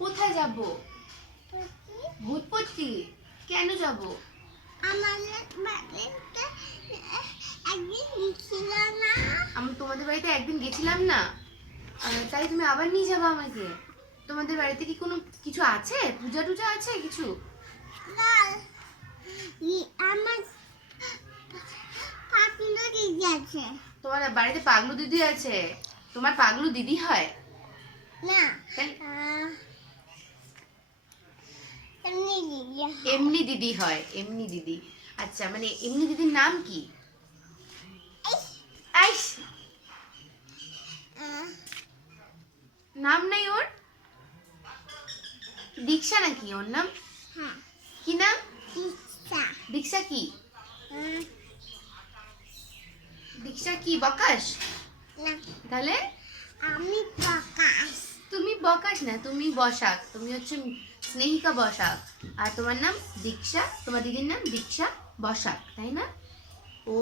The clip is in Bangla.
কোথায় যাব? ভূতপট্টি। কেন যাব? আমি তোমাদের বাড়িতে একদিন গেছিলাম না, তাই তুমি আবার নিয়ে যাবো আমাকে? তোমাদের বাড়িতে কি কোনো কিছু আছে? পূজা টুজা আছে কিছু? তোমার বাড়িতে পাগলু দিদি আছে? তোমার পাগলু দিদি হয় না? এমনি দিদি হয়, এমনি দিদি। আচ্ছা, মানে এমনি দিদির নাম কি? আইস, নাম নাই ওর? দীক্ষা নাকি ওর নাম? কি নাম? দীক্ষা কি? দীক্ষা কি বকাশ? তাহলে আমি বকাশ। তুমি বকাশ না, তুমি বসাক। তুমি হচ্ছে স্নেহিকা বসাক, আর তোমার নাম দীক্ষা, তোমার দিদির নাম দীক্ষা বসাক, তাই না? ও